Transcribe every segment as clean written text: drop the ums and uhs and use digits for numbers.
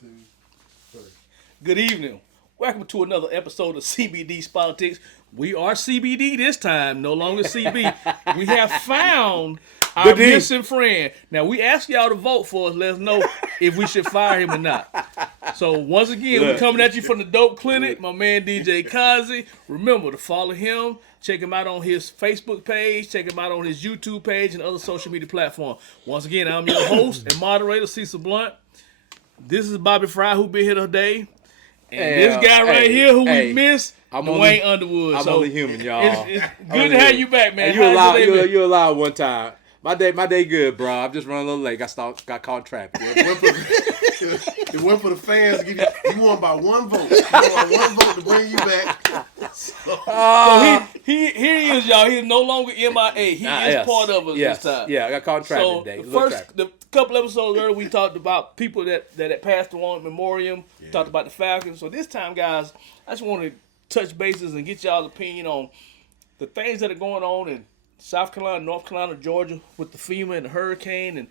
2, 3. Good evening. Welcome to another episode of CBD's Politics. We are CBD this time, no longer CB. We have found our missing friend. Now, we asked y'all to vote for us. Let us know if we should fire him or not. So, once again, we're coming at you from the Dope Clinic. My man, DJ Kazi. Remember to follow him. Check him out on his Facebook page. Check him out on his YouTube page and other social media platforms. Once again, I'm your host and moderator, Cecil Blunt. This is Bobby Fry, who been here today. And this guy right here who we miss, Duane Underwood. I'm only human, y'all. It's good to have you back, man. You allowed one time. My day good, bro. I'm just running a little late. Got caught in traffic. It went for the fans. You won by one vote. You won one vote to bring you back. So here he is, y'all. He's no longer MIA. He is part of us this time. Yeah, I got caught in traffic today. The couple episodes earlier, we talked about people that passed on at Memoriam. Yeah. Talked about the Falcons. So this time, guys, I just want to touch bases and get y'all's opinion on the things that are going on in South Carolina, North Carolina, Georgia with the FEMA and the hurricane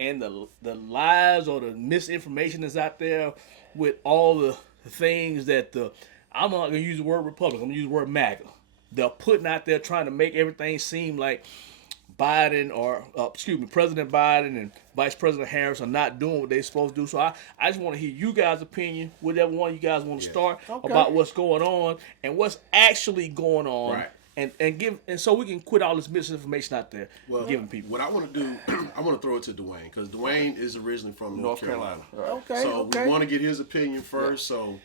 and the lies or the misinformation that's out there with all the things that I'm not going to use the word Republican, I'm going to use the word MAGA. They're putting out there trying to make everything seem like President Biden and Vice President Harris are not doing what they're supposed to do. So I just want to hear you guys' opinion, whichever one you guys want to start, about what's going on and what's actually going on. Right. And so we can quit all this misinformation out there, giving people. What I want to do, I want to throw it to Duane, because Duane is originally from North Carolina. Right. So we want to get his opinion first. So,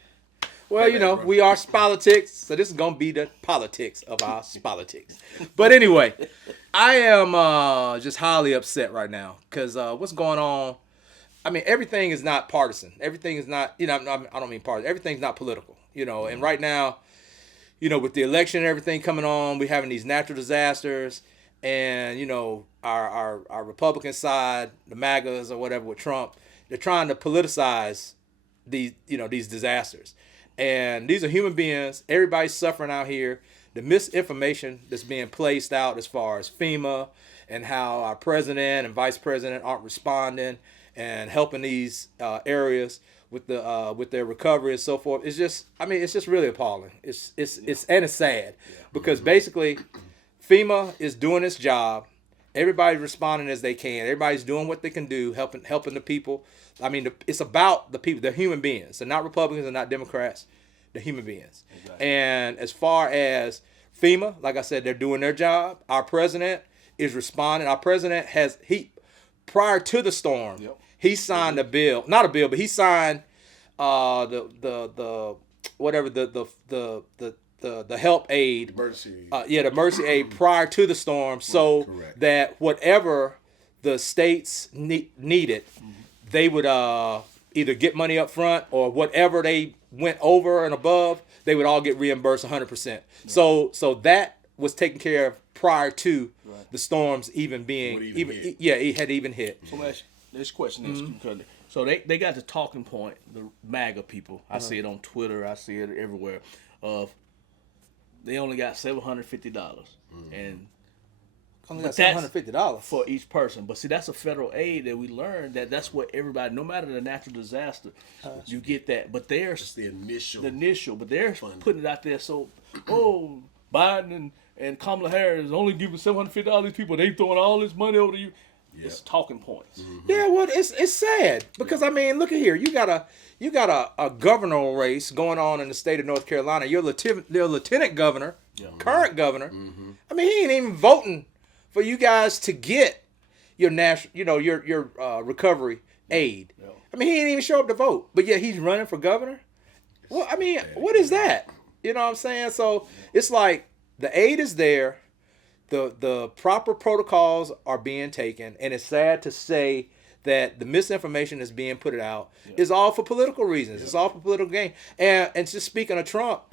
well, we are politics, so this is gonna be the politics of our politics. But anyway, I am just highly upset right now because what's going on. I mean, everything is not partisan. Everything is not. I don't mean partisan. Everything's not political. And right now, with the election and everything coming on, we're having these natural disasters, and our Republican side, the MAGAs or whatever with Trump, they're trying to politicize these disasters, and these are human beings. Everybody's suffering out here. The misinformation that's being placed out as far as FEMA and how our president and vice president aren't responding and helping these areas with their recovery and so forth. It's just really appalling. It's sad because basically FEMA is doing its job. Everybody's responding as they can. Everybody's doing what they can do, helping the people. I mean, it's about the people, the human beings. They're not Republicans, they're not Democrats, they're human beings. Exactly. And as far as FEMA, like I said, they're doing their job. Our president is responding. Our president prior to the storm, he signed a bill, not a bill, but he signed the help aid, emergency aid. The emergency aid prior to the storm, so that whatever the states needed, they would either get money up front or whatever they went over and above, they would all get reimbursed 100%. So that was taken care of prior to the storms even being it had even hit. So this question is because so they got the talking point, the MAGA people. I see it on Twitter, I see it everywhere. Of they only got $750, and only got $750 for each person. But see, that's a federal aid that we learned that's what everybody, no matter the natural disaster, you get that. But there's the initial, but they're putting it out there. So Biden and Kamala Harris only giving $750 to these people. They throwing all this money over to you. It's talking points. Mm-hmm. Yeah, well, it's sad because I mean, look at here. You got a governor race going on in the state of North Carolina. You're lieutenant governor, current governor. Mm-hmm. I mean, he ain't even voting for you guys to get your national, your recovery aid. Yeah. I mean, he ain't even show up to vote, but yet he's running for governor. Well, I mean, what is that? You know what I'm saying? So it's like the aid is there. The proper protocols are being taken, and it's sad to say that the misinformation that's being put out is all for political reasons. It's all for political gain. And just speaking of Trump,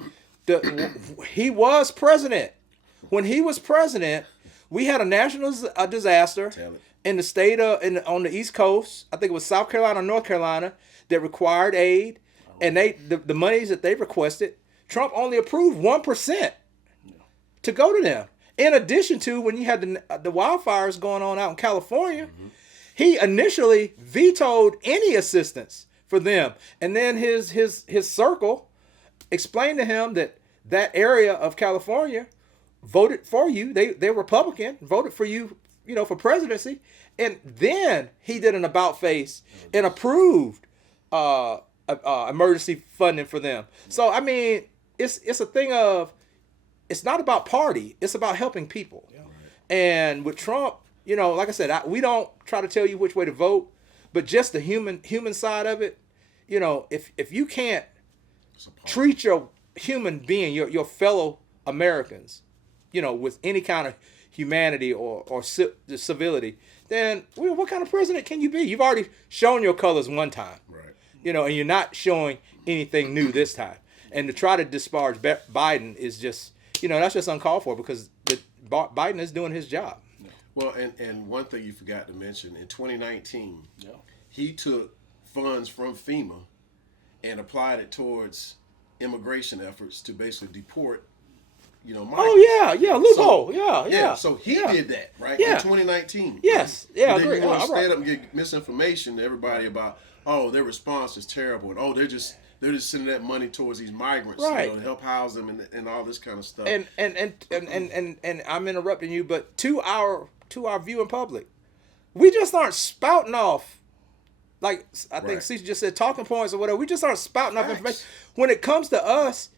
he was president. When he was president, we had a national disaster in the state on the East Coast. I think it was South Carolina or North Carolina that required aid, and the monies that they requested, Trump only approved 1% to go to them. In addition to when you had the wildfires going on out in California, he initially vetoed any assistance for them. And then his circle explained to him that area of California voted for you. They're Republican, voted for you, for presidency. And then he did an about face and approved emergency funding for them. So I mean, it's a thing of, it's not about party. It's about helping people. Yeah. And with Trump, like I said, we don't try to tell you which way to vote, but just the human side of it, if you can't treat your human being, your fellow Americans, with any kind of humanity or civility, then what kind of president can you be? You've already shown your colors one time, right? And you're not showing anything new this time. And to try to disparage Biden is just, that's just uncalled for, because Biden is doing his job. Well, and one thing you forgot to mention, in 2019, he took funds from FEMA and applied it towards immigration efforts to basically deport, migrants. Oh yeah, loophole, yeah. So he did that, right? Yeah. In 2019. Yes, yeah, and then agree. you want to Right. stand up and get misinformation to everybody about, their response is terrible, and they're just sending that money towards these migrants, Right. to help house them and all this kind of stuff. And I'm interrupting you, but to our viewing public, we just aren't spouting off, like I think Cece just said, talking points or whatever. We just aren't spouting off information. When it comes to us,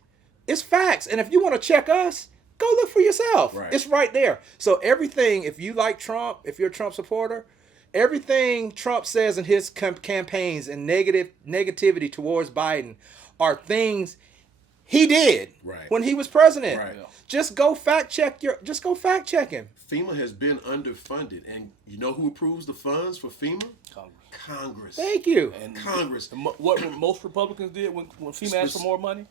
it's facts. And if you want to check us, go look for yourself. Right. It's right there. So everything, if you like Trump, if you're a Trump supporter, everything Trump says in his campaigns and negativity towards Biden are things he did when he was president. Right. Just go fact check him. FEMA has been underfunded, and you know who approves the funds for FEMA? Congress. Thank you. And Congress. What most Republicans did when FEMA asked for more money?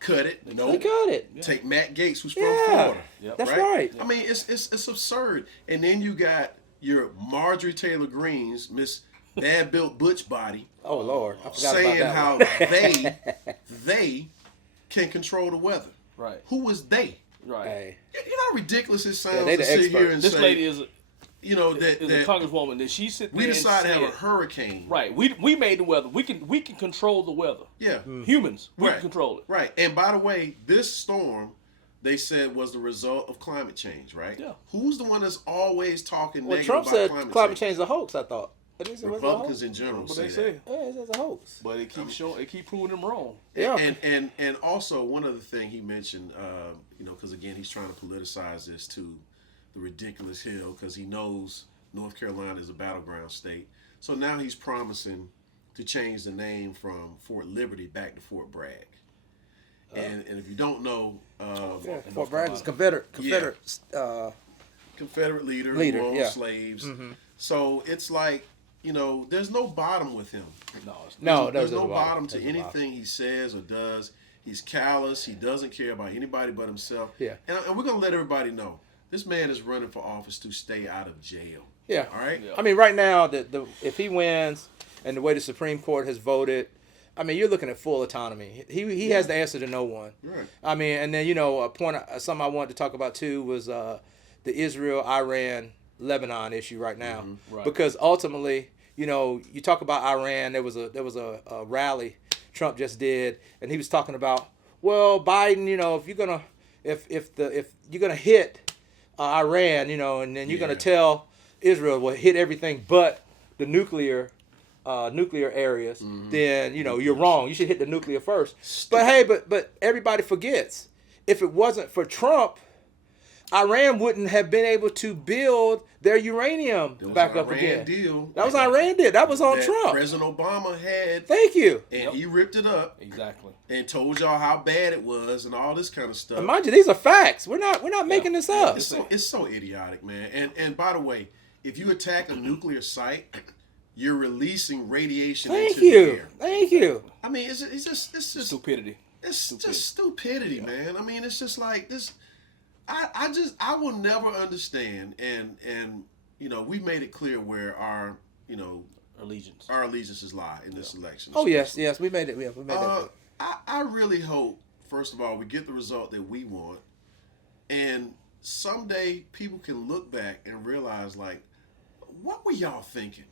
Cut it. They cut it. Yeah. Take Matt Gaetz, who's from Florida. Yep. That's right. I mean, it's absurd. And then you got your Marjorie Taylor Greene's Miss Bad Built Butch Body. Oh Lord, I forgot saying about that how they can control the weather. Right. Who is they? Right. Hey. You know how ridiculous it sounds they to the sit expert. here and This say, lady is that a congresswoman. That she sit there we decided to and have a hurricane. Right. We made the weather. We can control the weather. Yeah. Humans. We can control it. Right. And by the way, this storm, they said, was the result of climate change, right? Yeah. Who's the one that's always talking Well, negative Trump about said climate change is a hoax, I thought. Republicans in general say that. Yeah, it's a hoax. But it keeps showing. It keep proving them wrong. Yeah. And also one other thing he mentioned, because again he's trying to politicize this to the ridiculous hill, because he knows North Carolina is a battleground state. So now he's promising to change the name from Fort Liberty back to Fort Bragg. And if you don't know, Fort Bragg is Confederate Confederate leader who owned slaves. Mm-hmm. So it's like, there's no bottom with him. There's no bottom to anything he says or does. He's callous. He doesn't care about anybody but himself. Yeah. And we're going to let everybody know, this man is running for office to stay out of jail. Yeah. All right? Yeah. I mean, right now, if he wins and the way the Supreme Court has voted, I mean, you're looking at full autonomy. He has the answer to no one. Right. I mean, and then, something I wanted to talk about, too, was the Israel-Iran-Lebanon issue right now. Mm-hmm. Right. Because ultimately, you talk about Iran, there was a rally Trump just did, and he was talking about, well, Biden, if you're gonna hit Iran, and then you're gonna tell Israel, well, hit everything but the nuclear areas, then you're wrong. You should hit the nuclear first. But hey, but everybody forgets, if it wasn't for Trump, Iran wouldn't have been able to build their uranium back up again. That was Iran deal. That was on Trump. President Obama had. Thank you. And he ripped it up. Exactly. And told y'all how bad it was and all this kind of stuff. And mind you, these are facts. We're not making this up. It's so idiotic, man. And by the way, if you attack a nuclear site, you're releasing radiation into the air. Thank you. I mean, it's just stupidity. It's just stupidity, man. I mean, it's just like this. I will never understand, and we made it clear where our allegiances lie in this election. Oh yes, we made it. We made that. I really hope, first of all, we get the result that we want, and someday people can look back and realize, like, what were y'all thinking?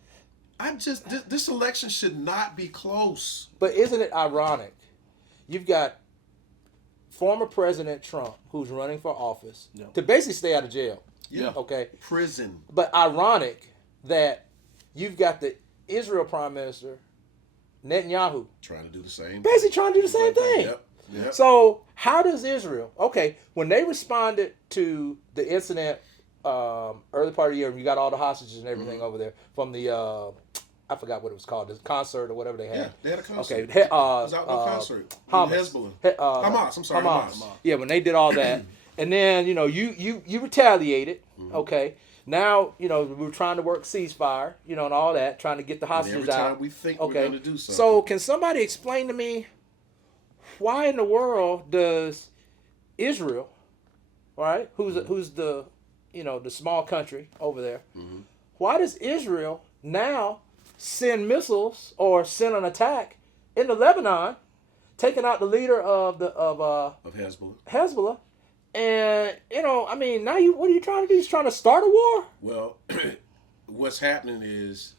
This election should not be close. But isn't it ironic? You've got former President Trump who's running for office to basically stay out of jail. Yeah. Okay. Prison. But ironic that you've got the Israel Prime Minister Netanyahu Trying to do the same. basically trying to do the same thing. Yep. So how does Israel? Okay, when they responded to the incident early part of the year, you got all the hostages and everything over there from the I forgot what it was called, the concert or whatever they had. Yeah, they had a concert. Okay, it was outdoor concert. Hamas. Hezbollah. Hamas. I'm sorry, Hamas. Yeah, when they did all that, and then you retaliated. Okay, now we were trying to work ceasefire, and all that, trying to get the hostages every time out. we think we're going to do something. So can somebody explain to me why in the world does Israel, right, who's the the small country over there, why does Israel now send missiles or send an attack into Lebanon, taking out the leader of Hezbollah? Hezbollah, and now what are you trying to do? You're trying to start a war? Well, what's happening is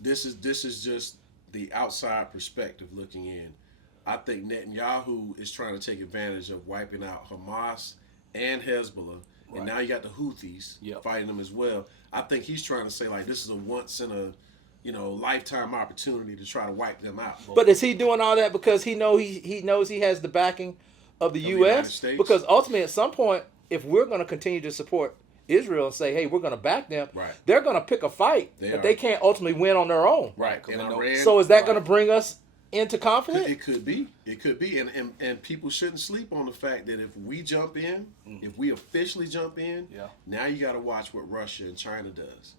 this is just the outside perspective looking in. I think Netanyahu is trying to take advantage of wiping out Hamas and Hezbollah, and now you got the Houthis fighting them as well. I think he's trying to say like this is a once in a lifetime opportunity to try to wipe them out. But is he doing all that because he knows he has the backing of the U.S.? United States? Because ultimately, at some point, if we're going to continue to support Israel and say, hey, we're going to back them, they're going to pick a fight that they can't ultimately win on their own. Right. And Iran, so is that going to bring us into conflict? It could be. And people shouldn't sleep on the fact that if we jump in, if we officially jump in, now you got to watch what Russia and China does.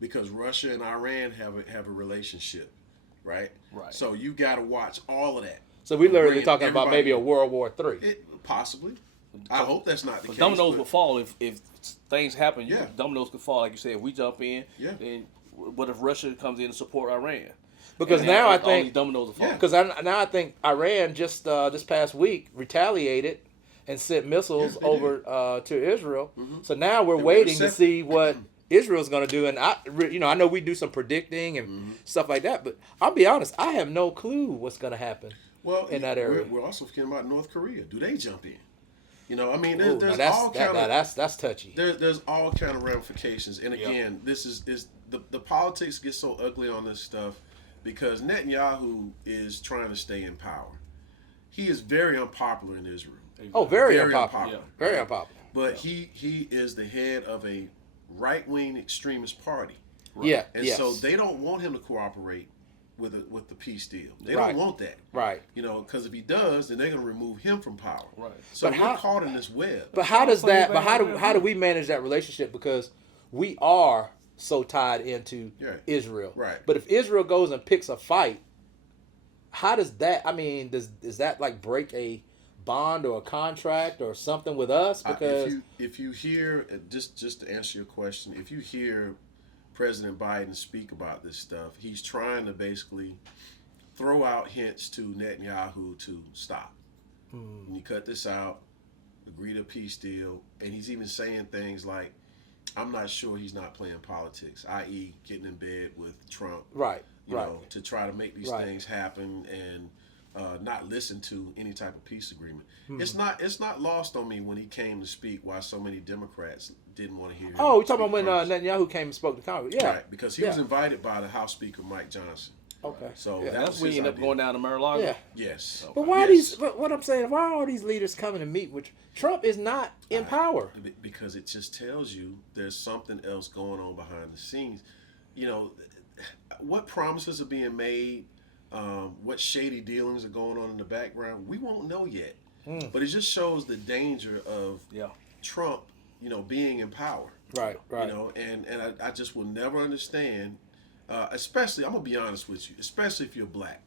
Because Russia and Iran have a relationship, right? Right. So you got to watch all of that. So we're literally talking about maybe a World War III. Possibly. I hope that's not the case. Dominoes will fall if things happen. Dominoes could fall, like you said. If we jump in, then what if Russia comes in and support Iran? Because now I think dominoes will fall. Because now I think Iran just this past week retaliated and sent missiles over to Israel. So now we're waiting to see what Israel's going to do. And I know we do some predicting and stuff like that, but I'll be honest, I have no clue what's going to happen. In that area, we're also forgetting about North Korea. Do they jump in? That's touchy. There's all kind of ramifications. And again, this is the politics get so ugly on this stuff because Netanyahu is trying to stay in power. He is very unpopular in Israel. Oh, very unpopular. Very unpopular. But he is the head of a right-wing extremist party. Right? Yeah. And so they don't want him to cooperate with the peace deal. They don't want that. Right. Because if he does, then they're going to remove him from power. Right. So we're caught in this web. But how does that? But how do we manage that relationship? Because we are so tied into Israel. Right. But if Israel goes and picks a fight, how does that? I mean, does that like break a bond or a contract or something with us? Because if you hear just to answer your question, if you hear President Biden speak about this stuff, he's trying to basically throw out hints to Netanyahu to stop. When you cut this out, agree to a peace deal, and he's even saying things like, I'm not sure he's not playing politics, i.e. getting in bed with Trump. Right. To try to make these things happen and not listen to any type of peace agreement. It's not lost on me when he came to speak why so many Democrats didn't want to hear him. Oh, you're talking about when Netanyahu came and spoke to Congress. Yeah. Right, because he was invited by the House Speaker Mike Johnson. Okay. So that's when you end up going down to Mar-a-Lago. Yeah. Yes. But why these? But what I'm saying, why are all these leaders coming to meet with Trump? Is not in power. Because it just tells you there's something else going on behind the scenes. What promises are being made, what shady dealings are going on in the background, we won't know yet. But it just shows the danger of Trump, being in power. Right. And I just will never understand. Especially, I'm going to be honest with you, especially if you're black.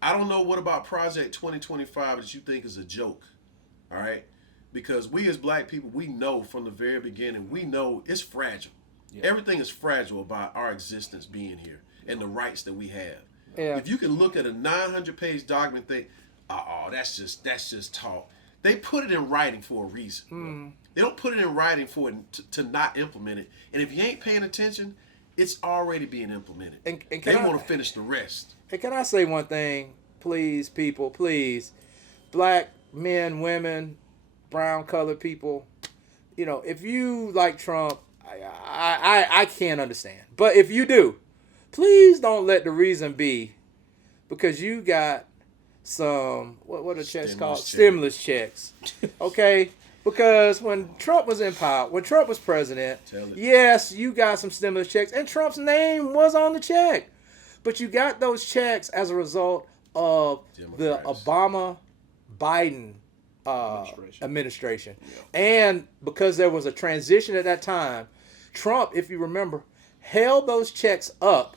I don't know what about Project 2025 that you think is a joke, all right? Because we as black people, we know from the very beginning, we know it's fragile. Yeah. Everything is fragile about our existence being here and the rights that we have. Yeah. If you can look at a 900-page document and think, that's just talk. They put it in writing for a reason. They don't put it in writing for it to not implement it. And if you ain't paying attention, it's already being implemented. And they can want to finish the rest. And can I say one thing, please, people, please, black men, women, brown colored people, you know, if you like Trump, I can't understand. But if you do, please don't let the reason be because you got some, what are checks called? Stimulus checks. Okay? Because when Trump was in power, when Trump was president, yes, you got some stimulus checks, and Trump's name was on the check. But you got those checks as a result of the Obama-Biden administration. Yeah. And because there was a transition at that time, Trump, if you remember, held those checks up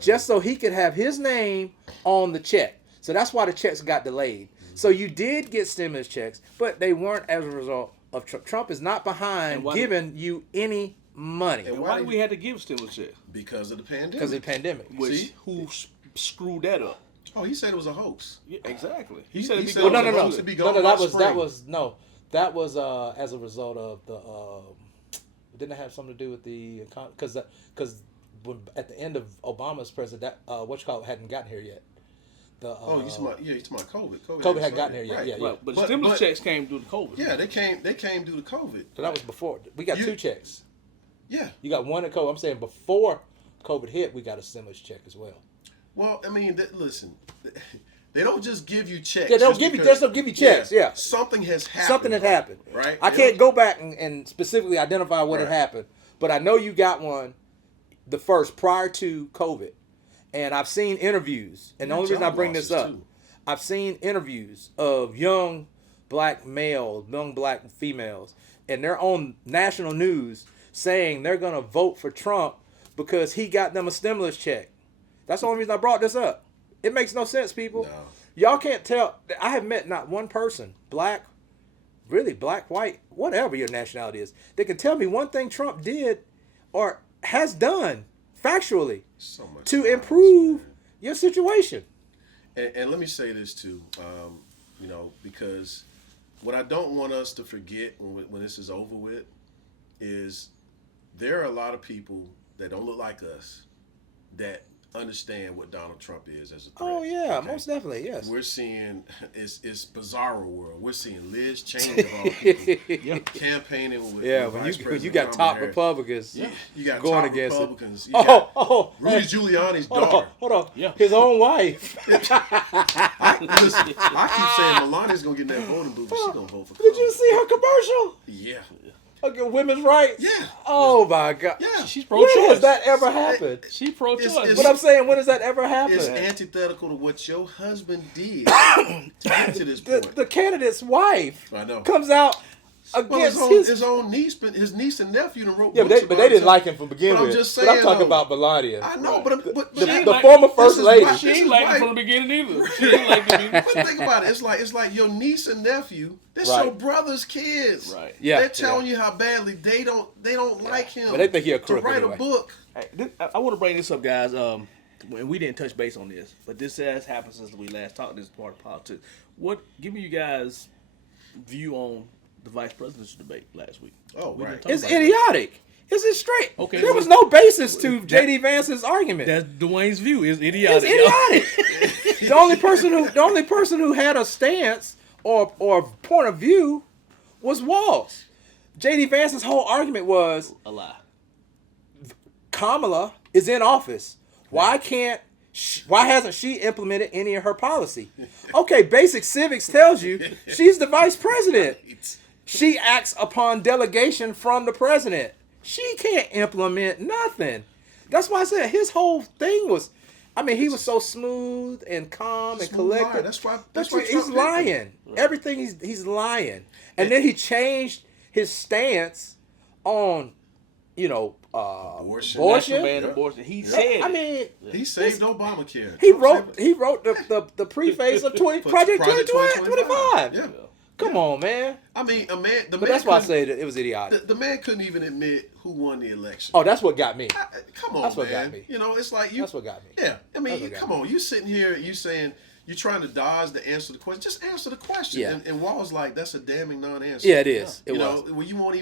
just so he could have his name on the check. So that's why the checks got delayed. Mm-hmm. So you did get stimulus checks, but they weren't as a result of Trump. Trump is not behind giving you any money. And why did we have to give stimulus checks? Because of the pandemic. Because of the pandemic. Who screwed that up? Oh, he said it was a house. Yeah, exactly. He said it no. That was as a result of the. Didn't it have something to do with the because at the end of Obama's president, hadn't gotten here yet. You talking about COVID. COVID hadn't gotten here yet. Right. Yeah. But the stimulus checks came due to COVID. Yeah, they came due to COVID. So that was before. We got two checks. Yeah. You got one at COVID. I'm saying before COVID hit, we got a stimulus check as well. Well, I mean, listen, they don't just give you checks. Yeah, they don't give you checks. Yeah. Something has happened. Something has happened. Right. I can't go back and specifically identify what had happened, but I know you got one, the first prior to COVID, and I've seen interviews. And the only reason I bring this up, I've seen interviews of young black males, young black females, and they're on national news saying they're gonna vote for Trump because he got them a stimulus check. That's the only reason I brought this up. It makes no sense, people. No. Y'all can't tell. I have met not one person, black, white, whatever your nationality is, they can tell me one thing Trump did or has done factually to improve your situation. And let me say this too, because what I don't want us to forget when this is over with is there are a lot of people that don't look like us that understand what Donald Trump is as a threat. Oh yeah, okay? Most definitely, yes. We're seeing it's bizarro world. We're seeing Liz Cheney of all people campaigning with when you got top Republicans, you got going top against Republicans. It. Rudy Giuliani's daughter. Hold on. His own wife. I keep saying Melania's gonna get in that voting booth, but she's gonna vote for Trump. Did you see her commercial? Yeah. Okay, women's rights? Yeah. Oh my God. Yeah. She's pro-choice. When has that ever happened? She's pro-choice. What I'm saying, when has that ever happened? It's antithetical to what your husband did to get to this point. The candidate's wife comes out against his own niece, his niece and nephew wrote books but they didn't like him from begin with. I'm just saying, but I'm talking about Melania. I know, but the former first lady. She ain't like him from the beginning either. She ain't like him either. But think about it. It's like your niece and nephew. That's your brother's kids. Right. Yeah. They're telling you how badly they don't like him. But they think you're a crook to write anyway. A book. I want to bring this up, guys. And we didn't touch base on this, but this has happened since we last talked. This part of politics. Give me you guys' view on the vice presidential debate last week. Oh, right. It's idiotic. It's straight. Okay. There was no basis to J.D. Vance's argument. That's Duane's view. It's idiotic. It's idiotic. the only person who had a stance or point of view was Walz. J.D. Vance's whole argument was a lie. Kamala is in office. Why hasn't she implemented any of her policy? Okay, basic civics tells you she's the vice president. She acts upon delegation from the president. She can't implement nothing. That's why I said his whole thing was, he was so smooth and calm and collected. That's why he's lying. Right. Everything he's lying. And then he changed his stance on, abortion. Abortion. He said. He saved Obamacare. He wrote the preface of Project 2025. Yeah. Come on, man. But that's why I say that it was idiotic. The man couldn't even admit who won the election. Oh, that's what got me. Come on, that's man. what got me. It's like you. That's what got me. Yeah, come on. You sitting here, you saying you're trying to dodge the answer to the question. Just answer the question. Yeah. And Wall's like, that's a damning non-answer. Yeah, it is. You It know, was. well, you won't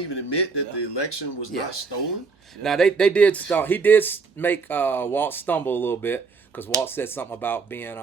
even admit that the election was not stolen. Now they did start. He did make Walt stumble a little bit because Walt said something about being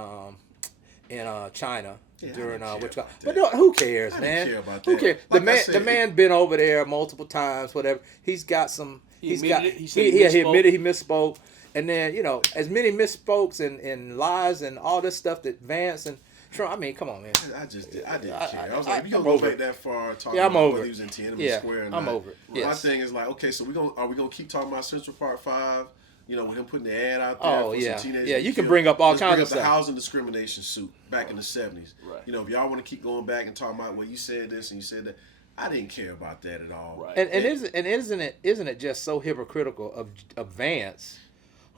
in China during but no, who cares, I man? didn't care about Who that. cares? Like The man been over there multiple times. Whatever. He's got some. He got. admitted it. He said he He misspoke. admitted he misspoke. And then as many misspokes and lies and all this stuff that Vance and Trump. I mean, come on, man. I didn't care. I was like, you I'm gonna go over back it. that far talking Yeah, I'm about over whether it. he was in Tiananmen Yeah, Square or I'm not. over it. My Yes. thing is like, okay, so are we gonna keep talking about Central Park 5? You know, with him putting the ad out there Oh, for yeah. some teenagers. Yeah, to you be can killed. bring up all Let's kinds bring of up the stuff. housing discrimination suit back in the 70s. Right. You know, if y'all want to keep going back and talking about, well, you said this and you said that, I didn't care about that at all. Right. And isn't it just so hypocritical of Vance,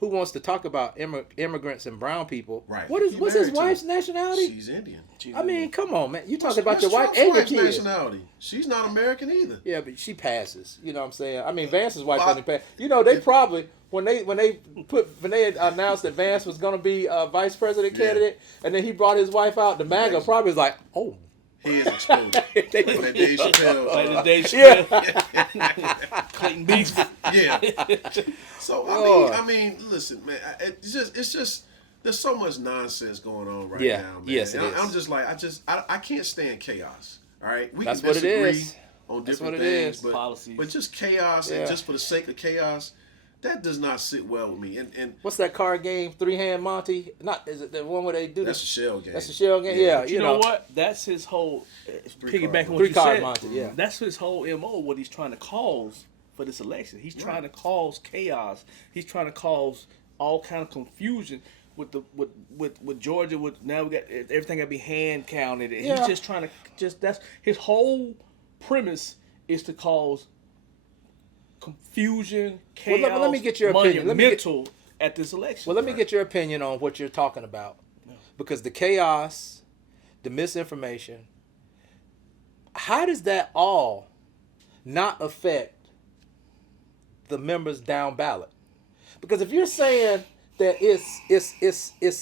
who wants to talk about immigrants and brown people? Right. What's He his married to wife's them. nationality? She's Indian. I mean, come on, man. You talking about What's your wife Trump's and your wife's kids? nationality? She's not American either. Yeah, but she passes. You know what I'm saying? I mean, Vance's wife Well, doesn't pass. You know, they probably when they announced that Vance was going to be a vice president candidate, and then he brought his wife out, the MAGA probably was like, oh. He is exposed. Like that Dave Chappelle. Like the Dave Chappelle, Clayton Beasley. Yeah. So I mean, listen, man. It's just there's so much nonsense going on right now, man. Yes, it And is. I'm just like I can't stand chaos. All right, we That's can what it disagree is. on That's different what it things, is. but Policies. but just chaos Yeah. and just for the sake of chaos, that does not sit well with me. And What's that card game? 3-hand Monty? Not is it the one where they do that's a this? shell game. That's a shell game. Yeah, You know what? That's his whole piggybacking what you Three-card said. Monty, yeah. That's his whole MO. What he's trying to cause for this election. He's trying to cause chaos. He's trying to cause all kind of confusion with Georgia. With now we got everything got to be hand counted. And Yeah. He's just trying to that's his whole premise is to cause confusion, chaos, Well, let me get your opinion. monumental at this election. Well, let me get your opinion on what you're talking about. Because the chaos, the misinformation, how does that all not affect the members down ballot? Because if you're saying that it's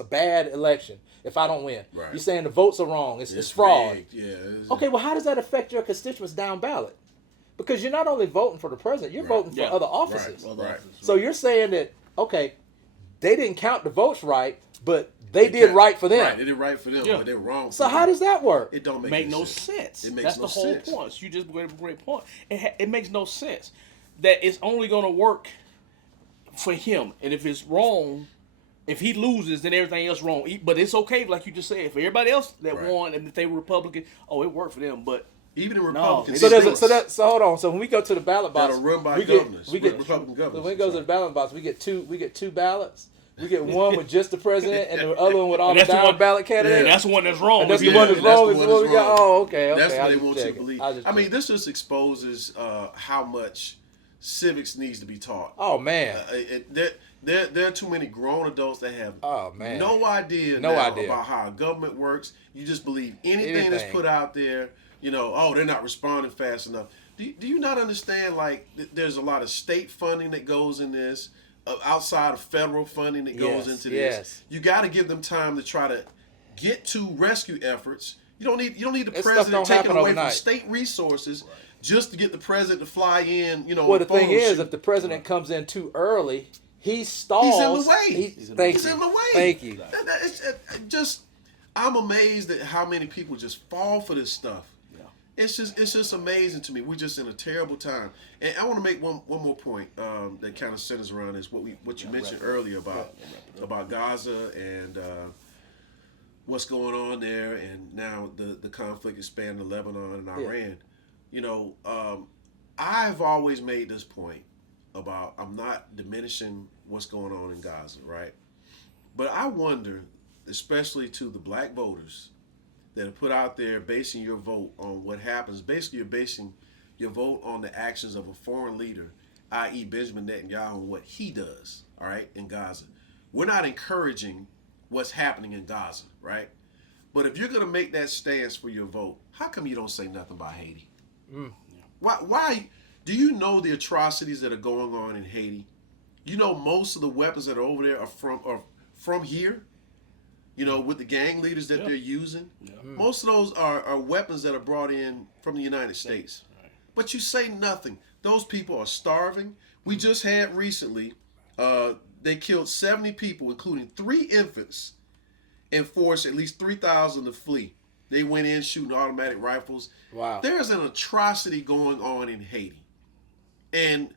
a bad election if I don't win, Right. you're saying the votes are wrong, it's fraud. rigged. Yeah. Okay, well, how does that affect your constituents down ballot? Because you're not only voting for the president, you're voting for Yeah. other offices. Right. So you're saying that, okay, they didn't count the votes right, but they did right for them. Right, they did right for them, Yeah. but they're wrong. So for how them. does that work? It don't make any no sense. sense. It makes That's no the whole sense. point. You just made a great point. It makes no sense that it's only going to work for him, and if it's wrong, if he loses, then everything else wrong. But it's okay, like you just said, for everybody else that Right. won and if they were Republican, it worked for them. But Even in Republican So states so hold on. So when we go to the ballot box, that are run by we governors, get Republican governors. when we go to the ballot box, we get two ballots. We get one with just the president, and the other one with all the that's the down one- ballot and candidates. that's the one that's wrong. And that's If the you- one that's that's wrong. the Is one the one that's we got. wrong. Oh, okay. That's what I they just want you to checking. believe. I just I mean, checking. this just exposes how much civics needs to be taught. Oh man. There are too many grown adults that have Oh, man. no idea No now idea. about how our government works. You just believe anything that's Anything. put out there. You know, they're not responding fast enough. Do you not understand, like, there's a lot of state funding that goes in this, outside of federal funding that goes Yes, into yes. this. You got to give them time to try to get to rescue efforts. You don't need the That stuff president don't taking happen away from overnight. state resources just to get the president to fly in. You know, Well, on the a photo thing is, shoot. if the president comes in too early, he stalls. He's in the way. Thank He's you. in the way. Thank you. I'm amazed at how many people just fall for this stuff. It's just amazing to me. We're just in a terrible time. And I want to make one more point that kind of centers around this what you mentioned earlier about Gaza and what's going on there, and now the conflict expanding to Lebanon and Iran. You know, I've always made this point about I'm not diminishing what's going on in Gaza, right? But I wonder, especially to the black voters that are put out there basing your vote on what happens. Basically, you're basing your vote on the actions of a foreign leader, i.e. Benjamin Netanyahu, and what he does, all right, in Gaza. We're not encouraging what's happening in Gaza, right? But if you're going to make that stance for your vote, how come you don't say nothing about Haiti? Why? Do you know the atrocities that are going on in Haiti? You know most of the weapons that are over there are from here. You know, with the gang leaders that they're using, most of those are weapons that are brought in from the United States. Right. But you say nothing. Those people are starving. We just had recently, they killed 70 people, including 3 infants, and forced at least 3,000 to flee. They went in shooting automatic rifles. Wow. There's an atrocity going on in Haiti. And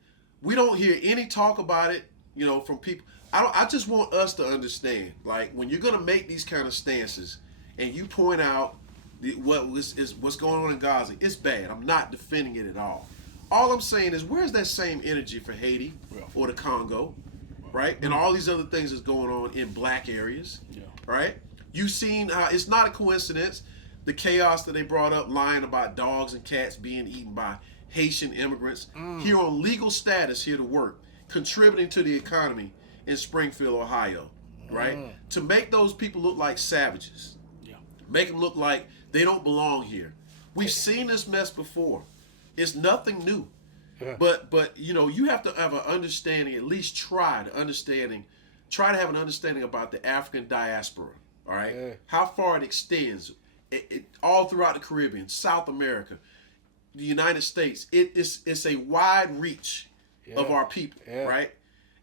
we don't hear any talk about it, you know, from people. I just want us to understand, like, when you're going to make these kind of stances and you point out what's going on in Gaza, it's bad. I'm not defending it at all. All I'm saying is, where's that same energy for Haiti or the Congo, right? And all these other things that's going on in black areas, right? You've seen how it's not a coincidence, the chaos that they brought up, lying about dogs and cats being eaten by Haitian immigrants here on legal status here to work, contributing to the economy in Springfield, Ohio, right? To make those people look like savages. Make them look like they don't belong here. We've seen this mess before. It's nothing new. But you know, you have to have an understanding, at least try to have an understanding about the African diaspora, all right? How far it extends, all throughout the Caribbean, South America, the United States. It's a wide reach of our people, right?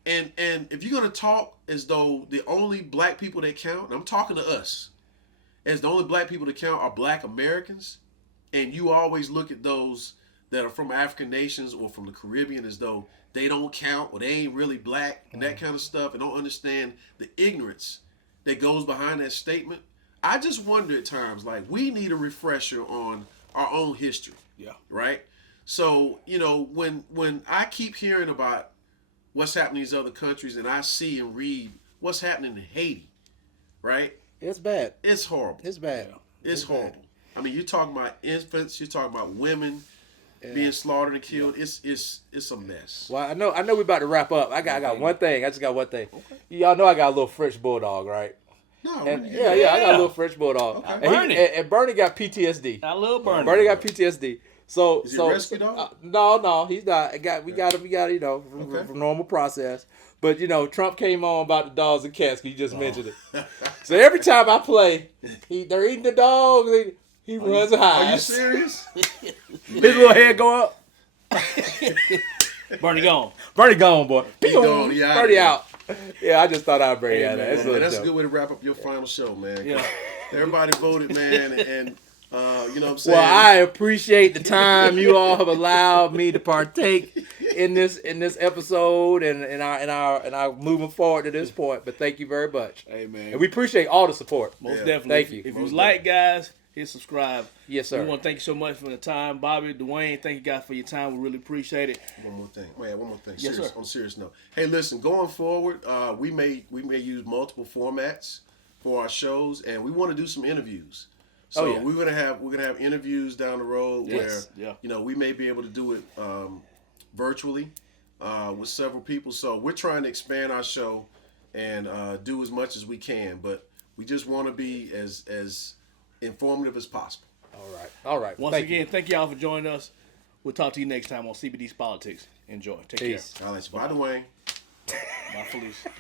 And if you're gonna talk as though the only black people that count, and I'm talking to us, as the only black people that count are black Americans, and you always look at those that are from African nations or from the Caribbean as though they don't count or they ain't really black and that kind of stuff, and don't understand the ignorance that goes behind that statement. I just wonder at times, like, we need a refresher on our own history. Right? So, you know, when I keep hearing about what's happening in these other countries and I see and read what's happening in Haiti, right? It's bad. It's horrible. It's bad. It's horrible. Bad. I mean, you're talking about infants, you're talking about women being slaughtered and killed. It's a mess. Well, I know we're about to wrap up. I got one thing. I just got one thing. Okay. Y'all know I got a little French bulldog, right? No. And, I got a little French bulldog. Okay. And Bernie got PTSD. I love Bernie. Bernie got PTSD. So, is he a rescue dog? No, he's not. We got him, you know, from normal process. But, you know, Trump came on about the dogs and cats, because you just mentioned it. So every time I play, they're eating the dog, he runs and hides. Are you serious? His little head go up. Bernie gone. Bernie gone, boy. He gone. He out. Bernie out. Yeah, I just thought I'd bring that. That's a good way to wrap up your final show, man. Yeah. Everybody voted, man, and you know what I'm saying? Well, I appreciate the time you all have allowed me to partake in this episode and our moving forward to this point. But thank you very much. Hey, man. And we appreciate all the support. Most definitely. Thank you. If you like, guys, hit subscribe. Yes, sir. We want to thank you so much for the time. Bobby, Duane, thank you guys for your time. We really appreciate it. One more thing. Yes, sir. On a serious note. Hey, listen, going forward, we may use multiple formats for our shows, and we want to do some interviews. So we're gonna have interviews down the road where you know, we may be able to do it virtually with several people. So we're trying to expand our show and do as much as we can, but we just want to be as informative as possible. All right. Once again, thank y'all for joining us. We'll talk to you next time on CBD's Politics. Enjoy. Take Peace. care. I'll let you. Bye, Duane. Bye, Felicia.